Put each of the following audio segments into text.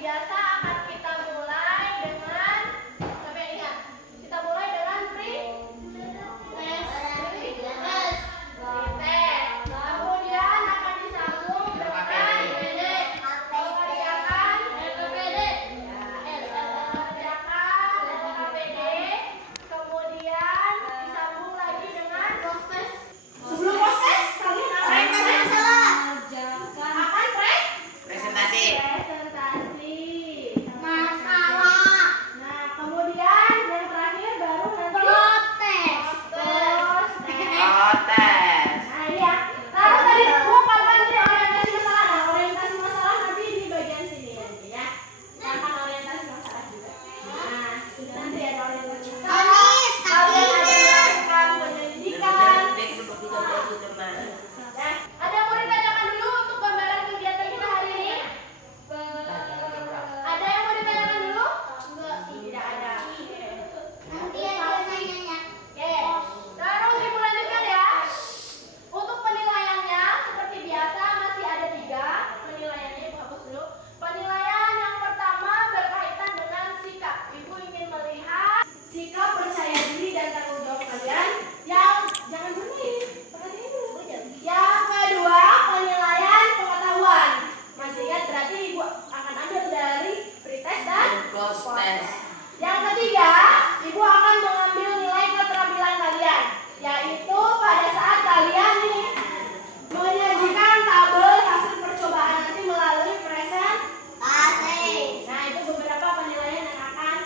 biasa akan kita mulai dengan kita mulai dengan pretest. Kemudian akan disambung dengan mengerjakan KPD. Kemudian disambung lagi dengan proses. Sebelum proses, kalian akan presentasi. Masalah. Nah, kemudian yang terakhir baru nanti protes. Nah, iya. Lalu tadi bukan nanti orientasi masalah. Nah, orientasi masalah nanti di bagian sini nanti ya. Akan orientasi masalah juga. Nah, nanti ada orientasi masalah. Kalian ada melakukan penyelidikan. Nah, ada yang mau ditanyakan dulu untuk gambaran kegiatan kita hari ini? Ada yang mau ditanyakan dulu? Tidak ada. Oke. Terus ibu lanjutkan ya. Untuk penilaiannya seperti biasa masih ada 3 penilaiannya. Ibu hapus dulu. Penilaian yang pertama berkaitan dengan sikap. Ibu ingin melihat sikap percaya diri dan tanggung jawab kalian. Yang jangan bunyi. Perhatiin dulu. Yang kedua penilaian pengetahuan. Masih ingat berarti ibu akan ambil dari pretest dan post-test. Yang ketiga, ibu akan mengambil nilai keterampilan kalian, yaitu pada saat kalian nih menyajikan tabel hasil percobaan nanti melalui presentasi. Nah, itu beberapa penilaian yang akan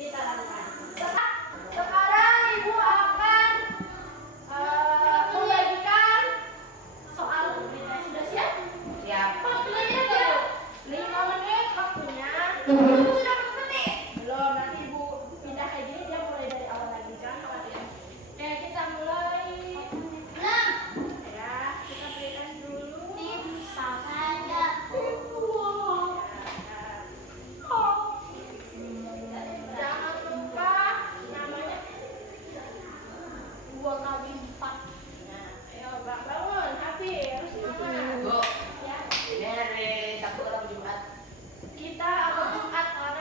kita lakukan. Sekarang ibu akan membagikan soal pretest. Sudah siap? Siap. Waktunya baru 5 menit waktunya. Sudah menit. Belum, nanti ibu pindah kayak gini dia mulai dari awal lagi kan khawatir. Oke, kita mulai. Ya, kita pretest dulu. Jangan lupa namanya 2 kali 4. Nah, ayo bangun, Hafiz, semangat. Bu, Ya. ini hari Sabtu atau Jumat? Kita Jumat karena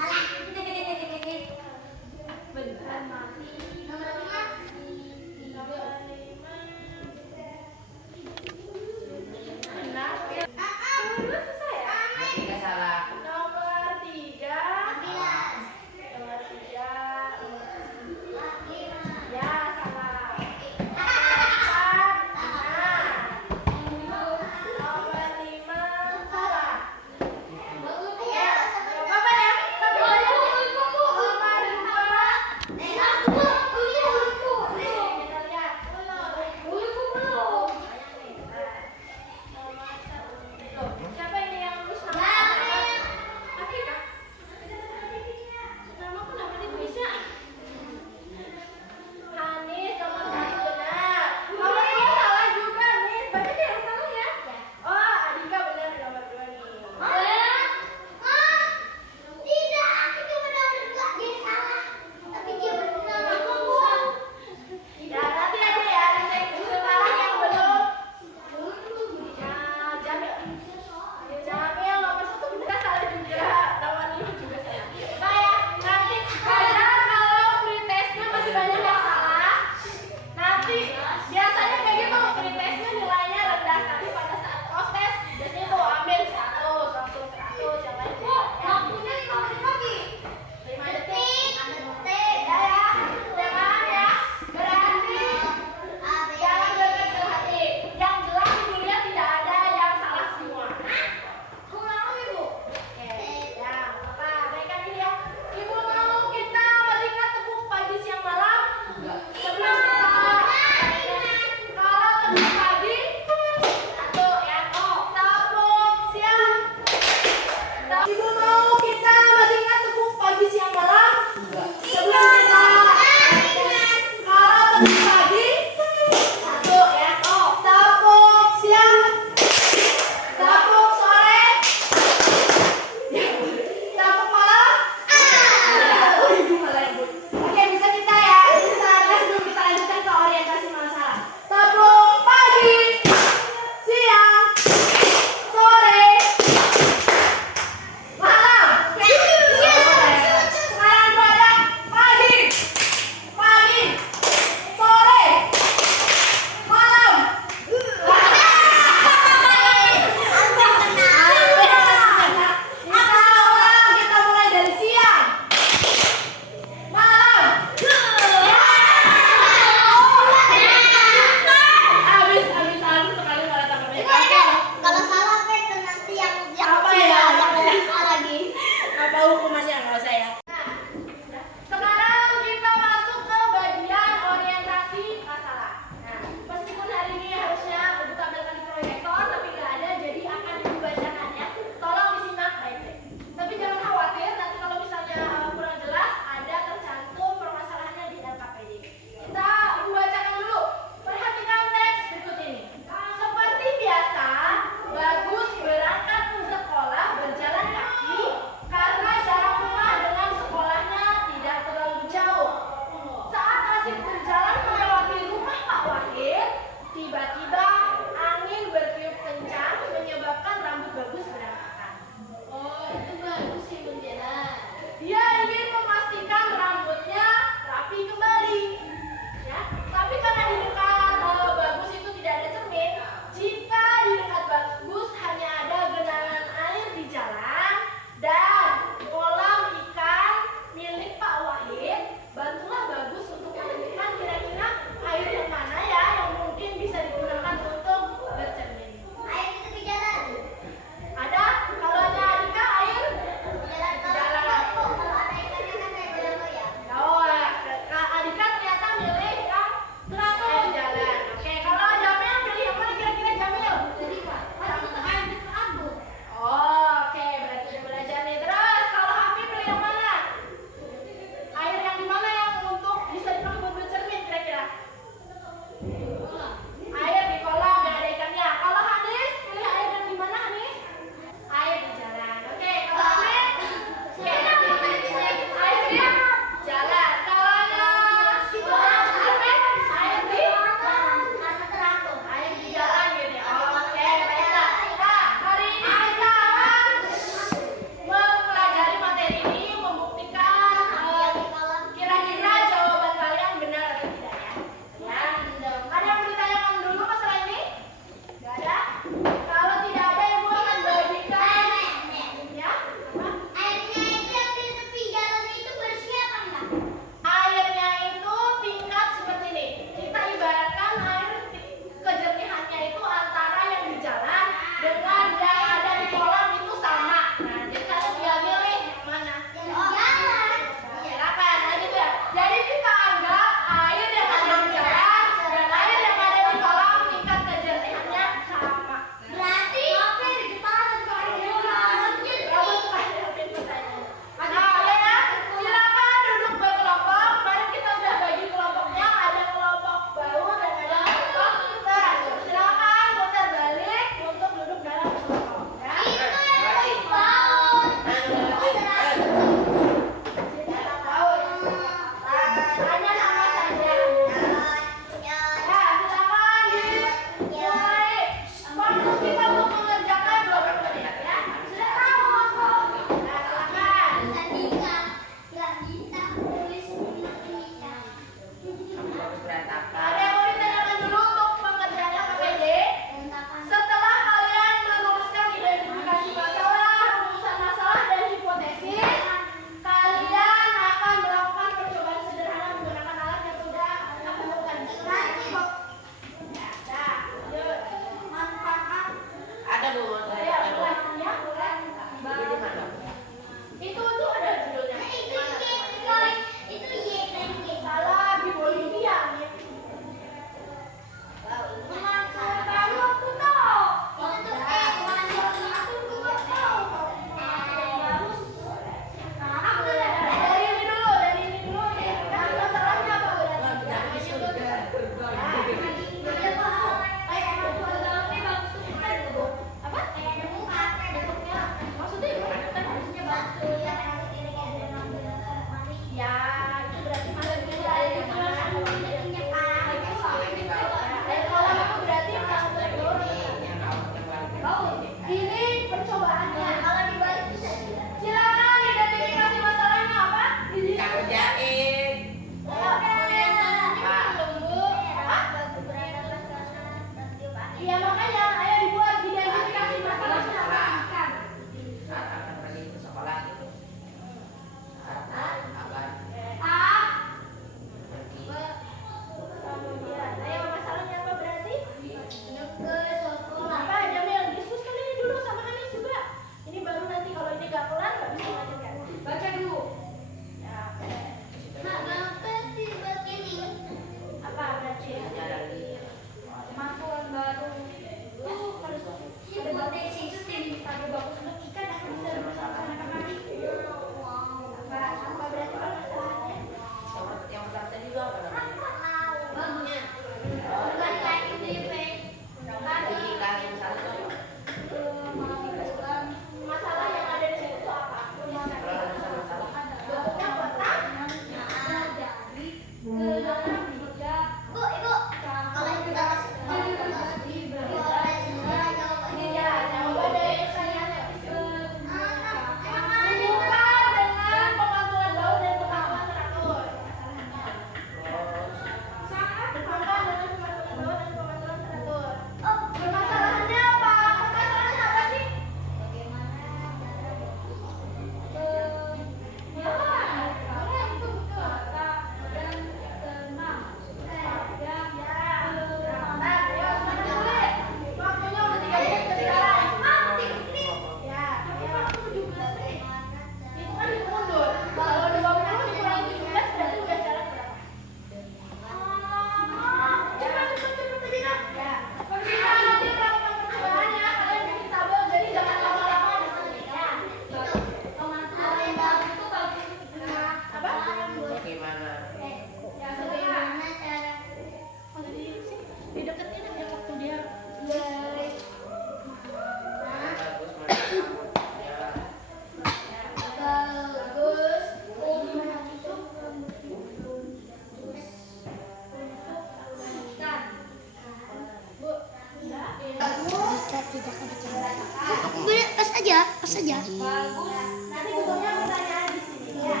saja. Bagus. Nanti bentuknya pertanyaan di sini ya.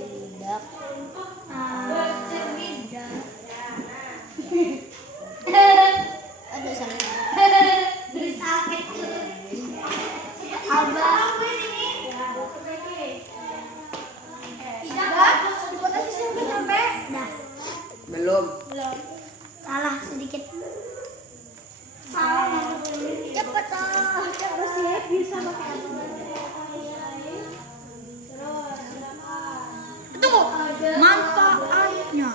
Budak. Bercermin. Ada sana. Sakit. Abah. Belum. Salah sedikit. Salah. Cepet toh. Cepet sih bisa pakai Tunggu. Manfaatnya.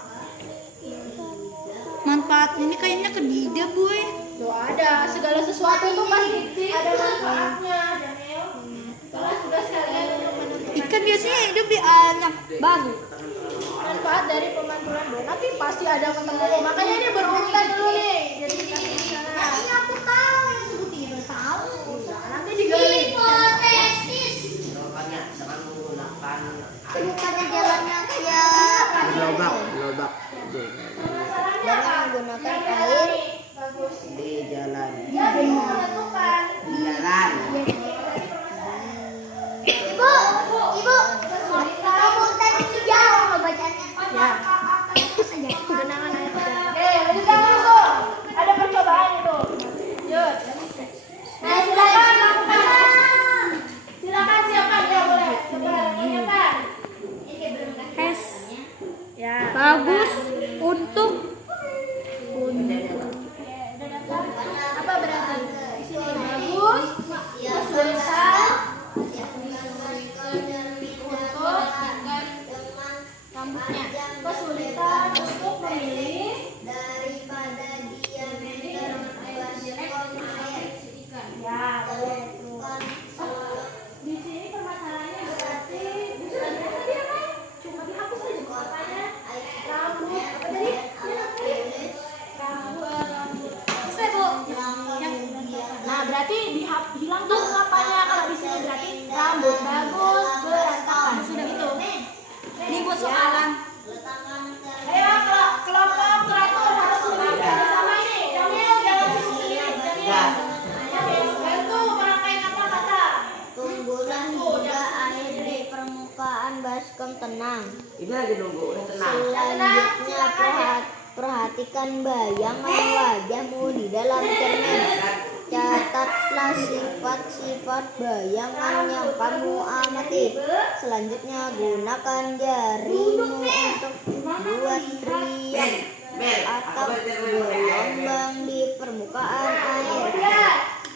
Manfaatnya ini kayaknya ke Dida, boy. Loh ada, segala sesuatu itu pasti ada manfaatnya, Daniel. Itulah tugas kalian untuk menentukan Ikan biasanya hidup di air yang bagus. manfaat dari pemantulan bola. Tapi pasti ada ketemu. Makanya ini berurutan dulu nih. Jadi Ini aku tahu yang sebutin tahu. nanti digali. Hipotesis. Jawabannya dengan menggunakan Bukannya jalannya kayak lobak. Masalahnya Jangan apa? menggunakan Yang air. ini. Bagus. Di jalan. Dia bingung menentukan. Di jalan. Ibu, kamu tadi jauh loh bacanya. Ya. Itu saja. Genangan air. Oke, lanjutkan langsung. Ada percobaan itu. Lanjut. Nah, silakan lakukan. Silakan siapkan ya boleh. Silakan. Tes Ya. bagus untuk Apa berarti? Di sini bagus. Kesulitan. Rambutnya. Kesulitan untuk memilih. daripada diameter baskom air. Ya, boleh tuh. Di sini permasalahannya berarti bukan tadi apa? Cuma dihapus aja katanya. Rambut apa tadi? Rambut. Selesai, Bu. Nah, berarti hilang tuh apanya kalau di sini berarti rambut bagus berantakan. Sudah gitu. Ini buat soalan. Ayo kelompok teratur harus lebih bersama ini. Jamil jangan sibuk sendiri. Jamil bantu merangkai kata-kata. Tunggulah hingga air di permukaan baskom tenang. Ini lagi nunggu, udah tenang. Selanjutnya perhatikan bayangan wajahmu di dalam cermin. Catatlah sifat-sifat bayangan yang kamu amati. Selanjutnya gunakan jarimu untuk membuat riang atau gelombang di permukaan air.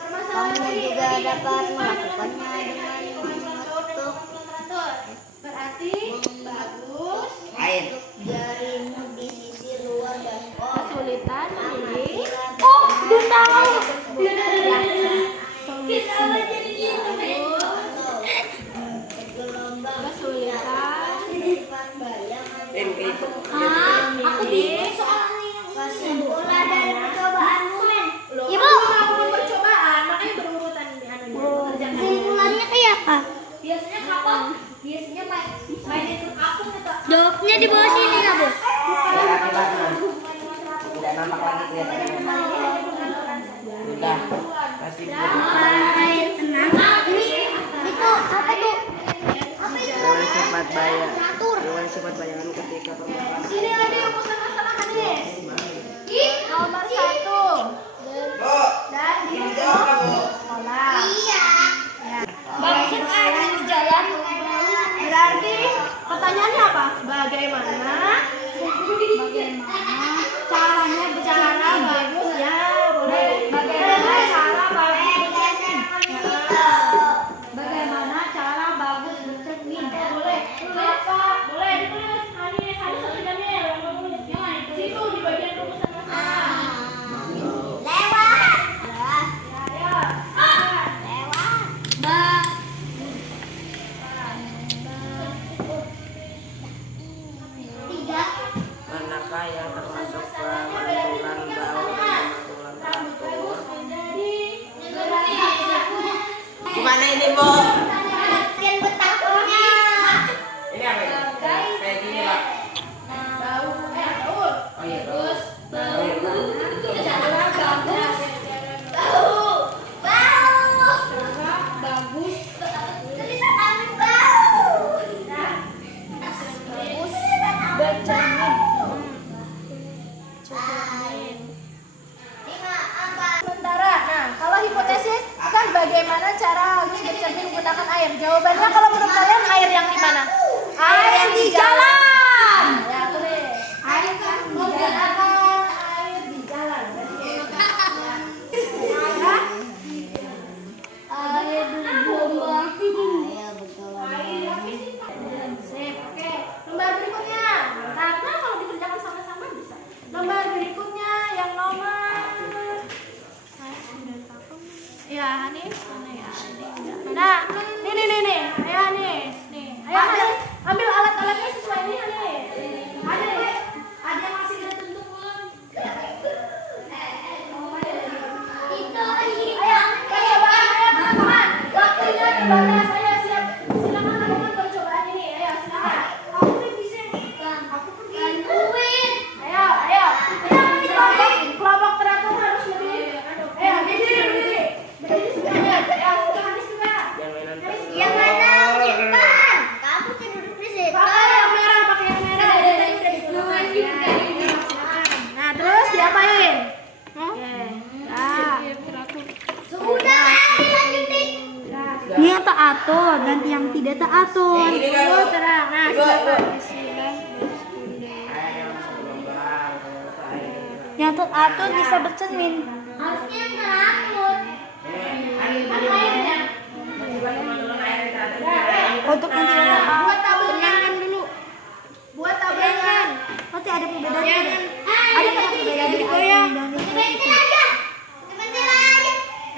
Kamu juga dapat melakukannya dengan mengetuk Berarti bagus. Air. jarimu di sisi luar baskom. Kesulitan memilih. Oh, dia tahu. Kesulitan. Aku bingung soalnya. Kesimpulan dari percobaanmu, men. Ibu mau percobaan makanya berurutan ini anunya. Kesimpulannya kayak apa? Biasanya kapan? Biasanya main itu aku gitu. Jawabnya di bawah sini nggak, Bu? Tidak nampak lagi kelihatannya. Sudah. Kasih Air tenang. Itu apa tuh? Hewan sifat bayang. Hewan sifat bayangan ketika permukaan. Sini lagi rumusan masalah hadis. Nomor 1. Dan dihitung kolam. Maksud air di jalan. Berarti pertanyaannya apa? Bagaimana Caranya cara bagus ya? Boleh. Bagaimana cara bagus? Bagaimana cara bagus bercermin? Boleh. Tulis Pak. Boleh ditulis. Hadis satu Jamil. Situ di bagian rumusan masalah. Lewat. Ya. Lewat. Ba. Tiga. Manakah yang termasuk pemantulan bau dan pemantulan teratur? Gimana ini, Bu? Yang betapanya. Ini apa ini? Kayak gini, Pak. Bau. Daun. Oh iya, terus. Cara bagus. Bau. Cara bagus bercermin. Cermin. Sementara, nah kalau hipotesis kan bagaimana cara Agus bercermin menggunakan air? Jawabannya kalau menurut kalian air yang di mana? Air yang di jalan. Ya tulis. Air yang di jalan. Air di jalan. Air di gelombang. Sip, oke. Lembar berikutnya. Karena kalau dikerjakan sama-sama bisa. Lembar berikutnya yang nomor. Ya, Hanis. Mana ya? Nah, nih. Ayo Hanis. Nih. Ayo Hanis. Ambil alat-alatnya sesuai ini Hanis. Ada yang masih ada bentuk belum? Ayo, percobaan ayo teman-teman. Waktunya dibatas. Ayo siap. Silakan lakukan percobaan ini. Ayo silakan. Ayo. Kelompok teratur harus lebih. Ayo, berdiri. Berdiri semuanya. Ayo, Hanis juga. Yang mana? Cepat. Kamu tuh duduk di situ. Pakai yang merah. Dari tadi udah digunakan ya. Nah, terus diapain? Oke. Nah. Sudah, lanjutin. Ini yang teratur dan yang tidak teratur. Terang. Nah, silakan. Yang teratur bisa bercermin. Harusnya yang teratur. Airnya. Untuk yang tidak teratur. Buat tabungan. Tenangkan dulu. Buat tabungan. Nanti ada perbedaannya. Ada perbedaan digoyang dan Sebentar aja.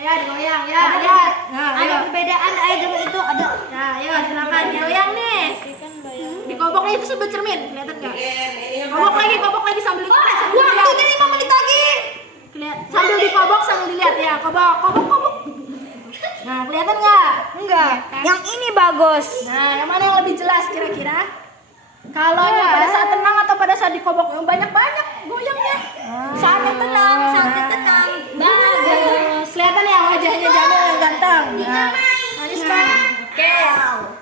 Ya, digoyang ya. Lihat. Nah, ada perbedaan air dengan itu ada. Nah, ayo silakan digoyang nih. Dikobok lagi itu bercermin, kelihatan enggak? Kobok lagi sambil Waktunya 5 menit lagi. sambil dikobok sambil dilihat ya. Kobok. Nah, kelihatan enggak? Enggak. Yang ini bagus. Nah, yang mana yang lebih jelas kira-kira? Kalau yang pada saat tenang atau pada saat dikobok yang banyak goyangnya. Saatnya tenang, saatnya tenang. Bagus. Kelihatan ya wajahnya Jamil yang ganteng. Nah, manis banget. Oke.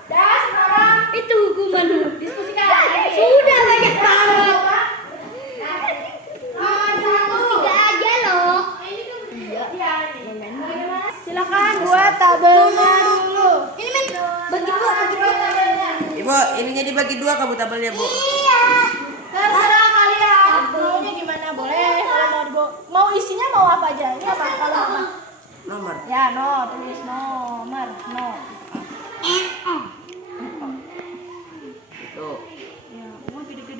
Dah sekarang Itu hukuman. diskusikan. Sudah banyak banget. Nomor 1. 3 aja loh. Silakan buat tabelnya dulu. Ini men, bagi dua. Ibu, ininya dibagi 2 kamu tabelnya, Bu. Iya. Terserah kalian. Maunya gimana boleh. Kalau mau isinya mau apa aja. Ini apa? Kalau apa? Nomor. Ya, tulis nomor. Itu.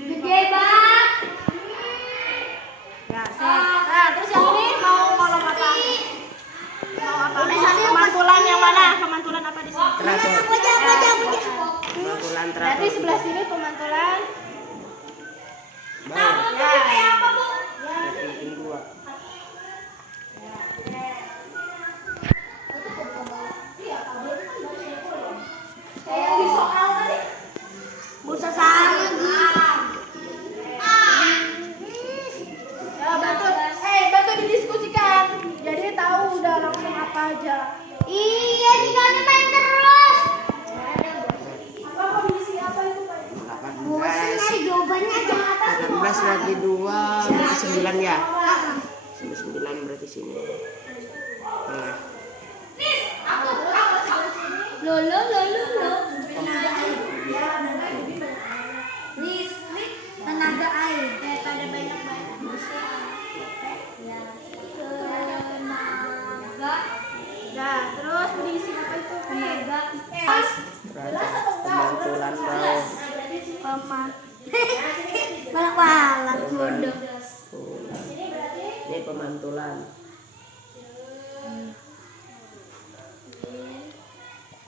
Gede banget. Ya, sip. Nah, terus yang ini mau kolom apa? Mau apa? Pemantulan yang mana? Pemantulan apa di sini? Teratur. Punya. Pemantulan Berarti teratur. sebelah sini pemantulan. Baik. Ya. Apa bu? Bikin 2. Kayak di soal tadi. Busa sama Ya, bantu didiskusikan. Jadi tahu udah langsung apa aja. Iya, tinggalnya main terus. Apa mau diisi apa itu, Pak? 18. Jawabannya aja atas. 18 lagi 2 berarti 9 ya. 9 berarti sini. Tengah. Lo. Listrik tenaga air daripada banyak-banyak ya tenaga. Nah, terus mau diisi apa itu? Tenaga. Pemantulan bawah. Balak-balak bodoh. Ini pemantulan.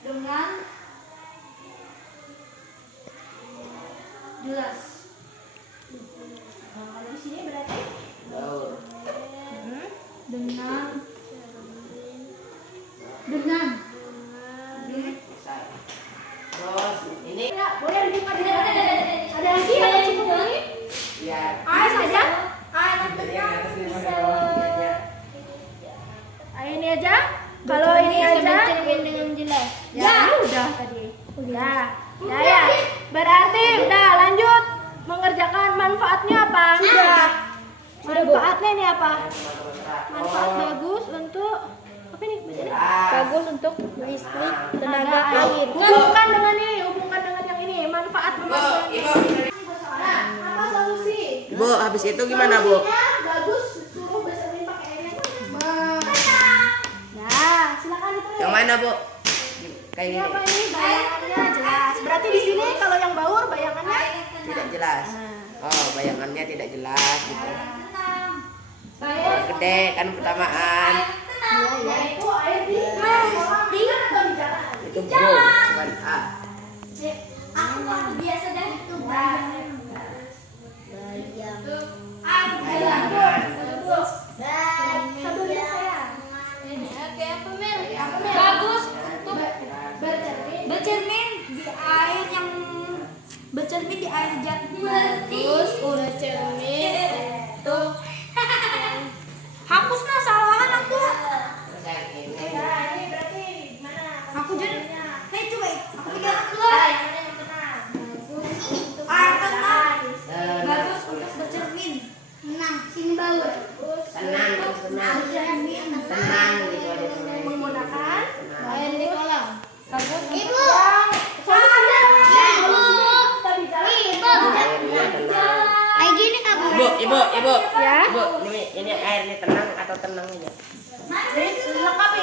Dengan jelas. Kalau di sini berarti Baur. Dengan Selesai. Terus ini ya, boleh dibuka dulu. Ada lagi yang cukup ini? ya. Air saja? Air Jadi yang atas ini mana bawahnya? ini aja. Kalau ini aja. dengan jelas. Ya, udah tadi. Udah. Ya. Berarti udah lanjut mengerjakan apa? Sudah. Manfaatnya ini apa? Manfaat bagus untuk apa nih bacanya? Bagus untuk listrik, tenaga air. Hubungkan dengan ini, hubungkan dengan yang ini. Manfaat membantu. Nah, apa solusi? Ibu, habis itu gimana, Bu? Solusinya bagus suruh bersihin pakai air yang mana? Nah, silakan ditulis. Yang mana, Bu? Kayak Ini gini. apa ini? Bayangannya jelas. Berarti di sini kalau yang baur bayangannya Tidak jelas. Oh, bayangannya tidak jelas gitu. Oh, gede kan pertamaan. yaitu air di kolam ringan atau di jalan. Itu Bu, bukan A. Aku waktu biasa dah itu bayang. Satu lihat saya. Oke, apa Mel? Bagus untuk Bercermin. bercermin di air jernih. Bagus bercermin untuk Hapus nah salahan aku. Nah, ini berarti mana? Aku jadi. Hei coba, aku pegang Ah, keluar. yang mana yang tenang? Air tenang. Bagus untuk bercermin. menang. Sini baur. Tenang, terus tenang. Tenang gitu ada tenang. Menggunakan Air di kolam. Bagus untuk Ibu. solusinya. Ibu. Kita bicara. Airnya tenang. Kayak gini kamu. Ibu. Ya. Ibu, ini air ini tenang atau tenang aja? Lengkapi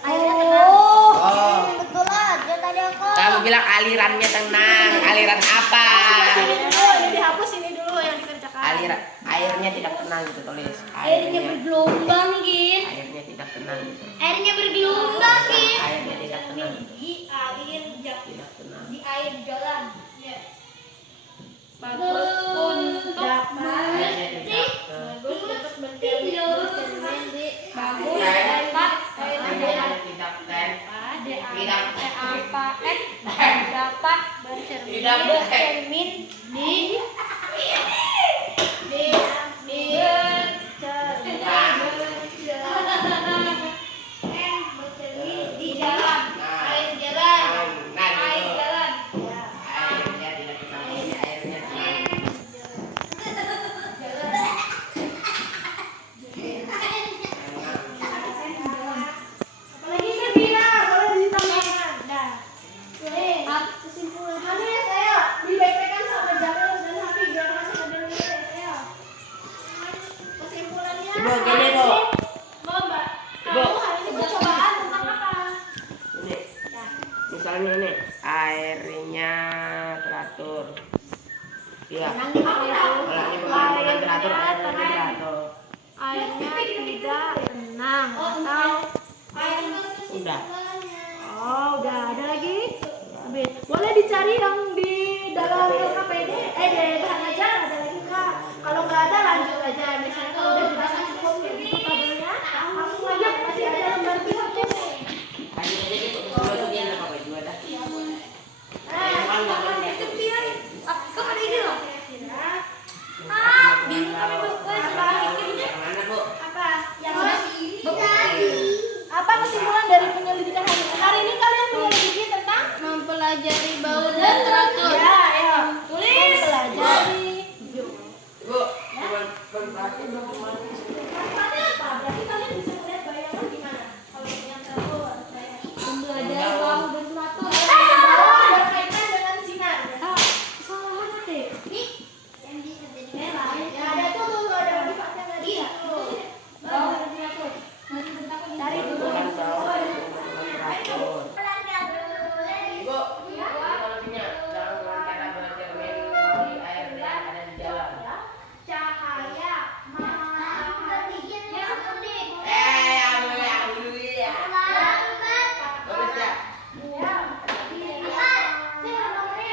airnya tenang. Oh, Betul aja tadi aku. kamu bilang alirannya tenang. Aliran apa? Ini dulu, ini dihapus ini dulu yang dikerjakan. Aliran airnya tidak tenang gitu tulis. Airnya bergelombang, Gin. Airnya tidak tenang gitu. Airnya bergelombang, Gin. Airnya tidak tenang. Di air Tidak tenang. di air jalan. bagus untuk Airnya tidak Bagus untuk bercermin di bagus Airnya dapat tidak dapat bercermin di di jalan air jalan air jalan. Airnya tidak tenang. Ini airnya tenang. Apalagi Sabina, boleh ditambahkan. Nah, nih, kesimpulannya ya saya di BPK sama Jamil dan Hafiz biar masuk ke dalam saya. Kesimpulannya. Ibu, gini, Bu. Mau Mbak, Ibu. kamu hari ini percobaan tentang apa? Ini, misalnya ini airnya teratur. Iya. Ulangi bukan teratur, airnya teratur. Airnya tidak tenang atau Udah. oh udah ada lagi. Boleh dicari yang di dalam KPD, di bahan ajar ada lagi kak. Kalau nggak ada lanjut aja. Misalnya kalau udah dirasa cukup kayak gitu tabelnya, langsung aja masih ada lembar tiga tuh. Lanjut aja gitu. Dua tuh dia nggak apa-apa dua dah. Kamu ada ide loh? Bingung kami Bu. Yang mana, Bu? Apa? Yang Tadi apa kesimpulan dari penyelidikan hari ini? Hari ini kalian menyelidiki tentang mempelajari baur dan teratur. ya, ya. Tulis. Pelajari. Bu, manfaatnya bagaimana? Manfaatnya apa? Berarti kalian bisa melihat bayangan gimana? Kalau yang teratur. Belajar bahu dan teratur. Berkaitan dengan sinar. Kesalahan nanti. Yang bisa jadi Ya, merah. ada tuh ada manfaatnya tadi. Bahu dan teratur. Dari dulu. Bukan bau, teratur. Ibu, solusinya dalam cara bercermin di air yang ada di jalan. Cahaya. Bagus ya? Ya. Saya nomornya.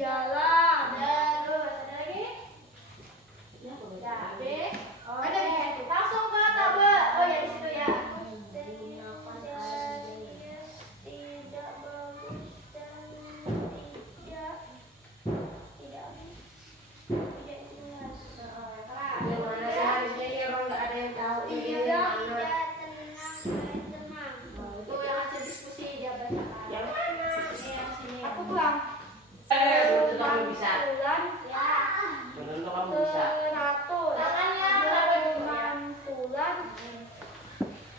jalan. Terus ada lagi? Ya, B. Oke, langsung ke tabel. Oh ya di situ ya. Yang mana sih harusnya ini orang nggak ada yang tahu ini yang mana? Itu yang hasil diskusi dia bacakan. Yang mana? Ini yang sini. Aku pulang. Belum tentu kamu bisa. Bulan ya. Belum tentu kamu bisa. Teratur. Tangannya bermantulan.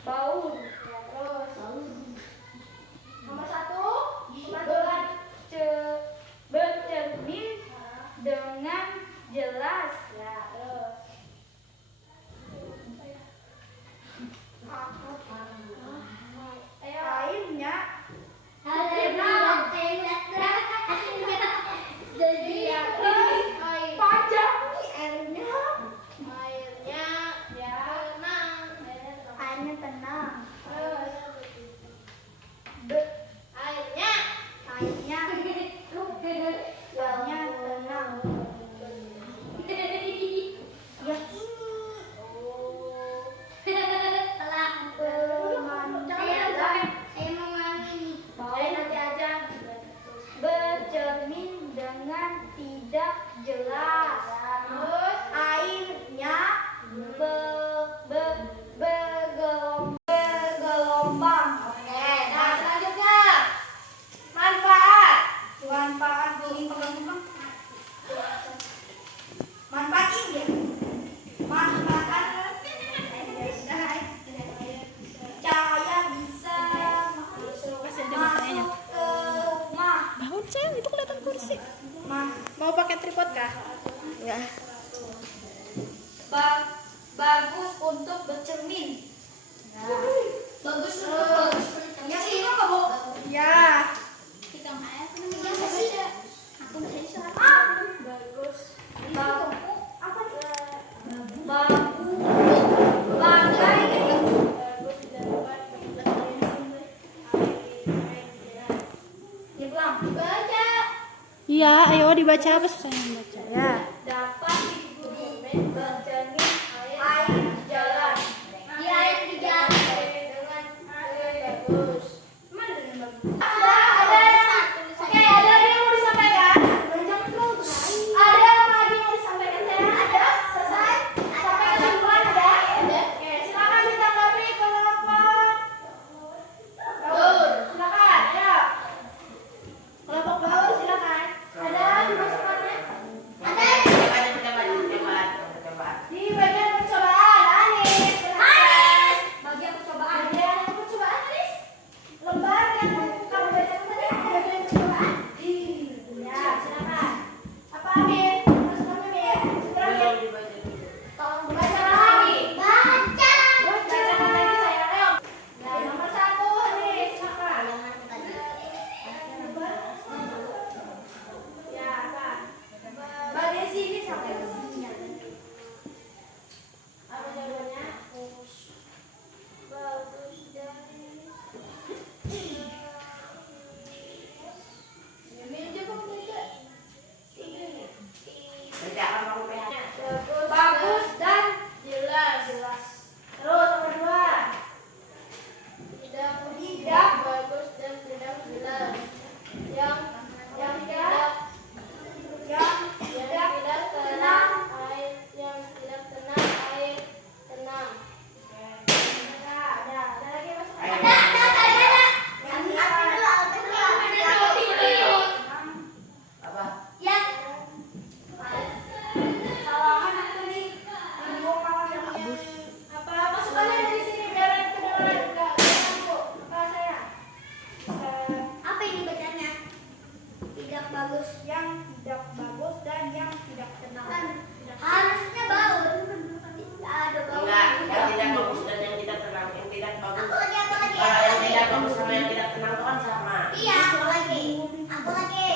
Baun. Ya, terus. Nomor 1. Bercermin dengan jelas. Ya, terus. Ayo. Airnya panjang nih airnya. Airnya ya tenang. Airnya tenang. Terus airnya Airnya tenang. Ya nanti aja. bercermin dengan tidak jelas. Terus Airnya bergelombang. oke, nah selanjutnya manfaat. Manfaat bikin pengembangan. Manfaat ini. Manfaat cahaya bisa masuk ke rumah. Bangun sayang, itu kelihatan kursi. Mau pakai tripod kah? Enggak. Bagus untuk bercermin. Bagus untuk bercermin. Yang ini apa, Bu? Ya. Bagus. Bagai Dibilang Iya, ayo dibaca apa susahnya membaca? Ya. dapat bercermin air di jalan. Di air di jalan dengan air bagus. Mana dengan bagus? Oke, ada yang mau disampaikan? Ada yang lagi mau disampaikan saya? Ada? Selesai? Sampai kesimpulan ada? Oke, silakan ditanggapi kelompok Baur. Silakan, ayo. Kelompok Baur silakan. Ada dimasukkannya? Ada. Coba. Di bagian percobaan, Anis. Silakan. Bagian percobaan. Bagian percobaan, Anis. Lembar yang kamu bacakan tadi ada bagian percobaan? Ya, silakan. Apa Amin? Masukkannya Min. Terakhir. Tolong bacakan lagi. Bacakan lagi saya, ayo. Nah, nomor 1, Anis. Silakan. Ya, apa? Bagian sini sampai ke sini. Apa jawabannya? Bagus dan Min, coba kamu baca. bagus dan Jelas. Terus nomor 2. Tidak bagus dan tidak jelas. Yang tidak tenang air yang tidak tenang air tenang. Ada lagi masuk. Apa? salaman aku nih. Apa masukannya dari sini biar kedengaran enggak ganggu kepala saya. Apa ini bacanya? Tidak bagus, yang tidak bagus dan yang tidak tenang. Harusnya bagus. Ada Enggak, yang tidak bagus dan yang tidak tenang, yang tidak bagus. Kalau yang tidak bagus sama yang tidak tenang itu kan sama. Iya, aku lagi.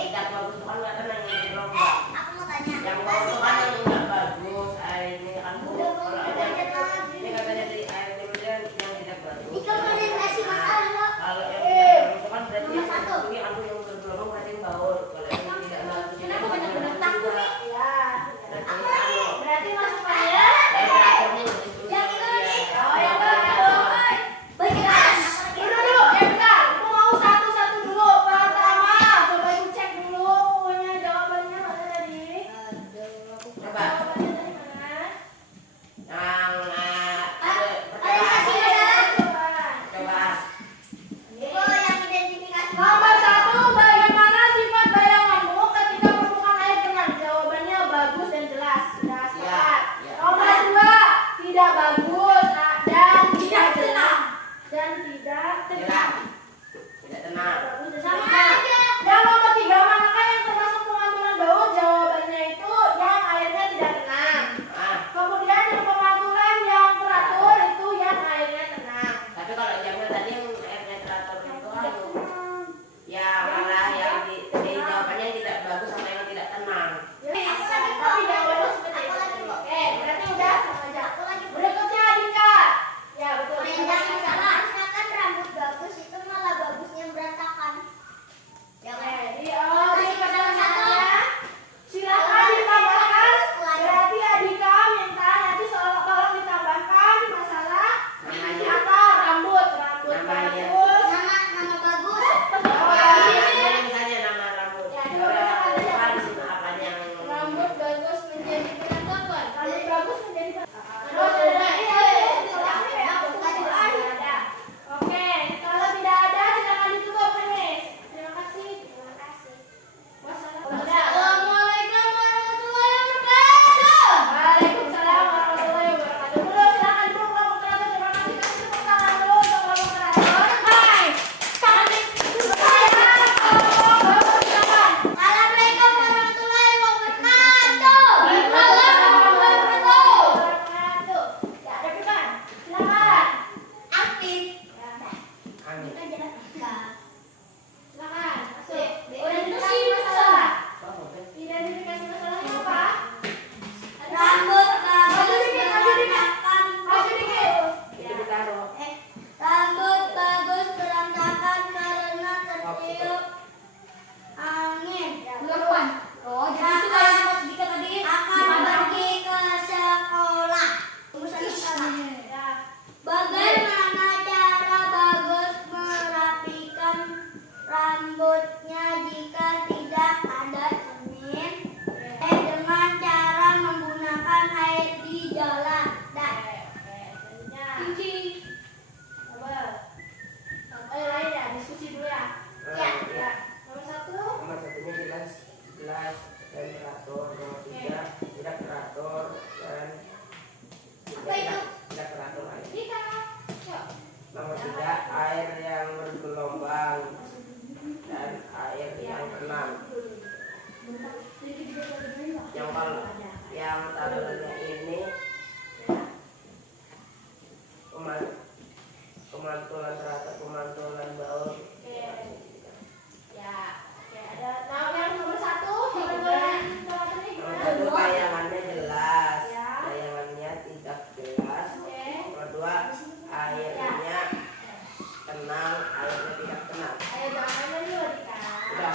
Tidak bagus itu kan nggak tenang, yang berubah. Aku mau tanya. Yang bagus itu kan yang nggak bagus. Air ini kan buruk. Kalau ini katanya dari air ini yang tidak bagus. Kalau yang tidak bagus itu kan berarti yang satu ini anu yang bergelombang berarti yang baur. Kalau yang tidak bagus itu baut jawabannya itu yang airnya tidak tenang. Ah, Kemudian yang pemantulan yang teratur itu yang airnya tenang. tapi kalau jamnya tadi yang airnya teratur itu ya malah yang di jawabannya yang tidak bagus sama yang tidak tenang. Tapi jawabannya seperti itu. Oke, berarti udah sama aja. Berikutnya Adika. Ya betul. Misalkan rambut bagus itu malah bagusnya berantakan. Di pertanyaannya silakan ditambahkan. Berarti Adika minta nanti tolong ditambahkan masalah Namanya. apa rambut Namanya. bagus. Nama bagus. Namanya misalnya nama rambut. Ya, coba bacakan aja. Apa di sini apanya yang Rambut bagus menjadi berantakan. Rambut bagus menjadi Terus ada lagi. Oke, kalau tidak ada silakan ditutup Anies. Terima kasih. Wassalamualaikum. Assalamualaikum warahmatullahi wabarakatuh. Waalaikumsalam warahmatullahi wabarakatuh. Dulu silakan dulu kelompok teratur. Terima kasih. Kasih tepuk tangan dulu untuk kelompok teratur. Hai. Assalamualaikum warahmatullahi wabarakatuh. Wabarakatuh. Ya, ada bukan? Silakan. Aktif. Amin. Silakan. Masuk. Identifikasi masalah. Oh, oke. Identifikasi masalahnya apa? Rambut bagus berantakan. Masih dikit. Itu ditaruh. Rambut bagus berantakan karena tertiup angin. Bulan. Oh, jadi itu kayak Mas Dika tadi akan pergi ke sekolah. Ya. Bagaimana cara bagus merapikan rambutnya jika tidak ada cermin? Dengan cara menggunakan air di jalan. Dah. Selanjutnya. Cincin. Sabar. Sampai lain ya, diskusi dulu ya. Ya. Ya. Nomor satu. Nomor satunya jelas dan teratur. Nomor tiga tidak teratur dan Apa itu? tidak teratur air. Dika. Yuk. Nomor tiga air yang bergelombang dan air yang tenang. Yang kalau yang taruhannya ini pemantulan teratur, pemantulan baut. Oke. Ya. Oke, ada yang nomor satu. Teman-teman ini Nomor gimana? satu bayangannya jelas, Ya. bayangannya tidak jelas. Oke. Nomor dua airnya tenang, airnya tidak tenang. Ayo jangan main dulu Dika. Udah.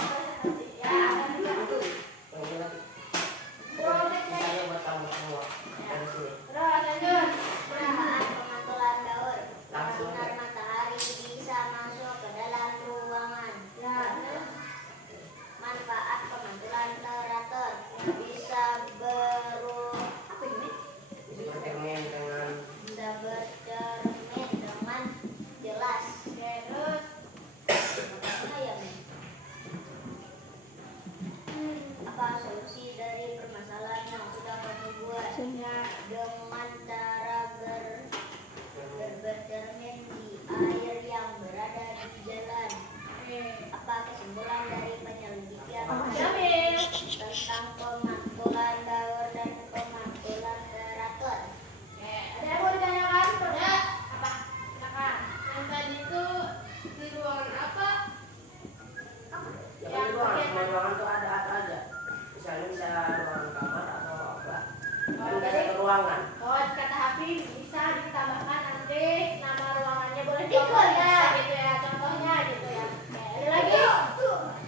Ya. Yang ini lagi. Misalnya buat kamu semua dari sini. Terus lanjut. Manfaat pemantulan daur. Langsung. Sinar matahari bisa masuk ke dalam ruangan. Ya. Terus. Manfaat pemantulan teratur bisa apa ini? Bisa bercermin dengan Bisa bercermin dengan jelas. Oke, terus. Apa ya, Men? Apa solusi dari permasalahan yang sudah kamu buat? Ya. Dengan cara bercermin di air yang berada di jalan. Oke. Apa kesimpulan dari penyelidikan Jamil. tentang pemantulan daur dan pemantulan teratur? Oke, ada yang mau ditanyakan? Ada. Apa? Silakan. Yang tadi itu di ruangan apa? Jangan di ruangan, semua ruangan tuh ada apa aja. Misalnya bisa ruangan kamar atau apa. Kan ada satu ruangan. Oh, kata Habib bisa ditambahkan nanti nama ruangannya boleh Ikut, contohnya ya. gitu ya, contohnya gitu ya. Oke, ada lagi?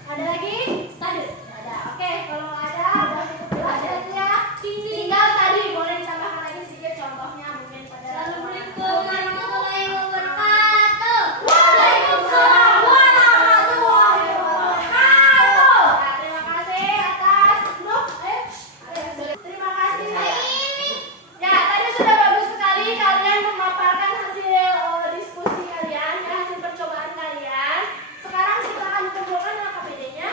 Ada lagi? Tadi. Ada. Oke, kalau nggak ada udah cukup jelas ya itu ya. Tinggal tadi boleh ditambahkan lagi sedikit contohnya mungkin pada. Assalamualaikum warahmatullahi wabarakatuh. Waalaikumsalam warahmatullahi wabarakatuh. Nah, terima kasih atas terima kasih. Ya, tadi sudah bagus sekali kalian memaparkan hasil diskusi kalian, ya, hasil percobaan kalian. Sekarang silakan dikumpulkan dengan KPD-nya.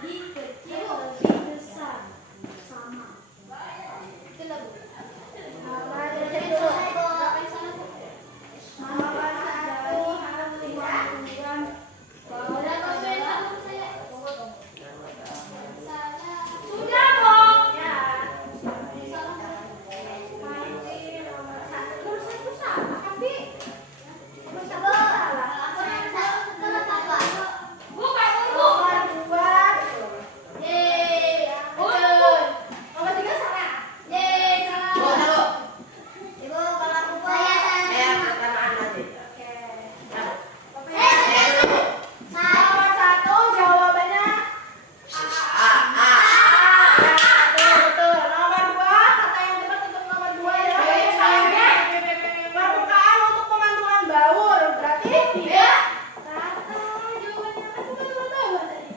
lebih kecil, lebih besar. Sama. Itu lah, Bu. Nomor satu harus kemampuan Udah konsumen satu saya. sudah dong ya. Masih Nomor satu sama tapi nomor satu salah. Bukan nomor dua. Yeay. Betul. Nomor 3 salah. Yeay, salah. Bu, satu. Ibu kalau aku Persamaan nanti. Oke. Saya dulu. Nomor 1 jawabannya A. betul. Nomor 2 kata yang tepat untuk nomor 2 adalah permukaan untuk pemantulan baur. Berarti tidak. Kata jawabannya kan pemantulan baur tadi.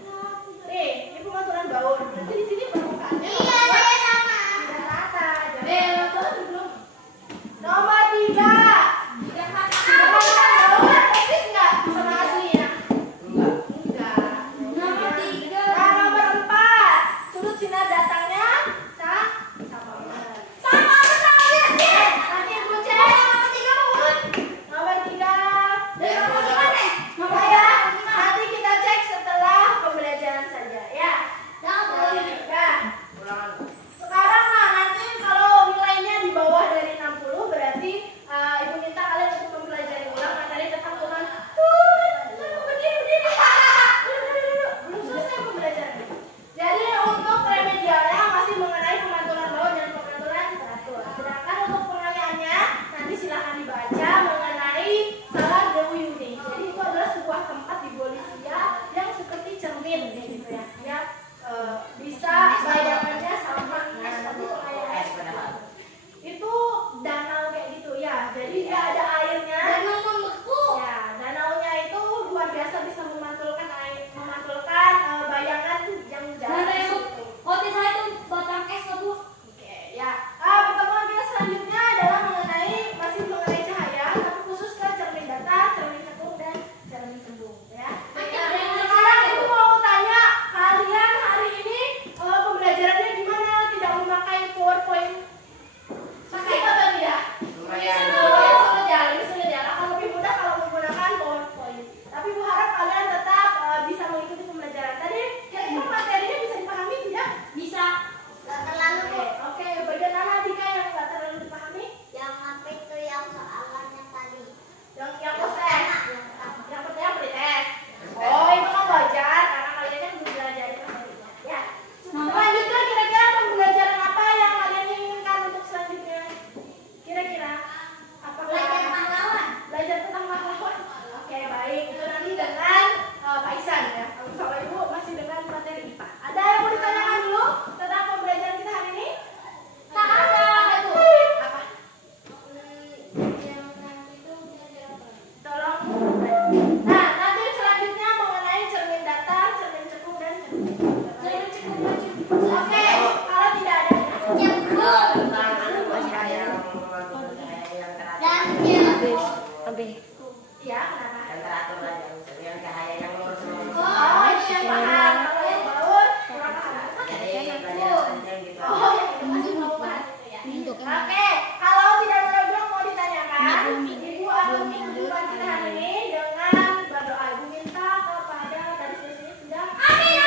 Nih, ini pemantulan baur. Berarti di sini permukaannya. Iya, saya sama. Tidak rata. Betul belum? Nomor 3. Tidak pemantulan baur persis nggak sama aslinya? Enggak. Enggak. Nomor 3. Nah, nomor 4. Sudut sinar datangnya sama benar. Sama benar ya. Nanti ibu cek. Nomor 3 mohon. Nomor 3. Ya, Bu, satu. Nomor ya. Nanti kita cek setelah pembelajaran saja ya. Nah, Ulangan. sekarang nah nanti kalau nilainya di bawah dari 60 berarti ibu minta kalian untuk mempelajari ulang materi tentang berdiri. Belum selesai pembelajaran. Jadi untuk remedialnya masih mengenai pemantulan baut dan pemantulan teratur. Sedangkan untuk pengerjaannya nanti silahkan dibaca mengenai Salar Dewi Yuni. Jadi itu adalah sebuah tempat di Bolivia yang seperti cermin gitu ya. Ya bisa bayangannya sama seperti pengayaan S padahal. itu danau kayak gitu ya. Jadi dia ada airnya. Danau membeku. Ya, danaunya itu luar biasa bisa memantulkan bayangan yang jauh Mana di yang situ. hotel saya itu batang es Bu. Oke, ya. Pertemuan kita selanjutnya adalah masih mengenai cahaya, tapi khusus ke cermin datar, cermin cekung dan cermin cembung, ya. Sekarang ibu mau tanya kalian hari ini pembelajarannya gimana? Tidak memakai PowerPoint? Pakai atau tidak? Lumayan. Lebih sulit ya. Akan lebih mudah kalau menggunakan PowerPoint. Tapi Bu harap kalian tetap bisa mengikuti pembelajaran. Tadi kira-kira materinya bisa dipahami tidak? Bisa. Nggak terlalu, Bu. Oke, bagian mana Dika yang nggak terlalu dipahami? Yang apa itu yang soalan yang tadi? Yang proses. Yang pertama. Yang pertama pretest. Oh, itu kan wajar karena kalian kan belum belajar itu materinya. Ya. Selanjutnya kira-kira pembelajaran apa yang kalian inginkan untuk selanjutnya? Kira-kira apakah Belajar pahlawan. belajar tentang pahlawan? Oke, baik. Itu nanti dengan Pak Isan ya. Kalau Ibu masih dengan materi IPA. Ada yang mau ditanyakan dulu tentang pembelajaran kita hari ini? Tak ada. Apa? Tolong. Nah, nanti selanjutnya mengenai cermin datar, cermin cekung dan cermin cembung. Oke, kalau tidak ada Masih ada yang memantulkan cahaya yang teratur. Dan ya, kenapa? Yang teratur aja. Yang cahaya yang lurus lurus. Oh, ini yang paham. Kalau yang baur kurang paham. Jadi pelajaran penting gitu. Oh, yang itu masih mau bahas itu ya. Oke, kalau tidak ada lagi yang mau ditanyakan, Ibu akan menutup kita hari ini dengan berdoa. Ibu minta kepada dari sini sudah. Amin.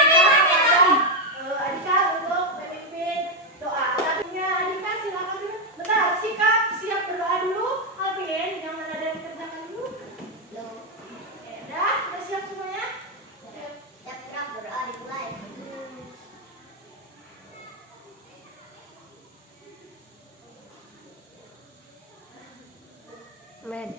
Adika untuk memimpin doa. Tadinya Adika silakan dulu. Bentar, siap berdoa dulu. Alvin, yang mana ada yang dikerjakan dulu? Oke, udah siap semuanya? siap berdoa dimulai. Amin.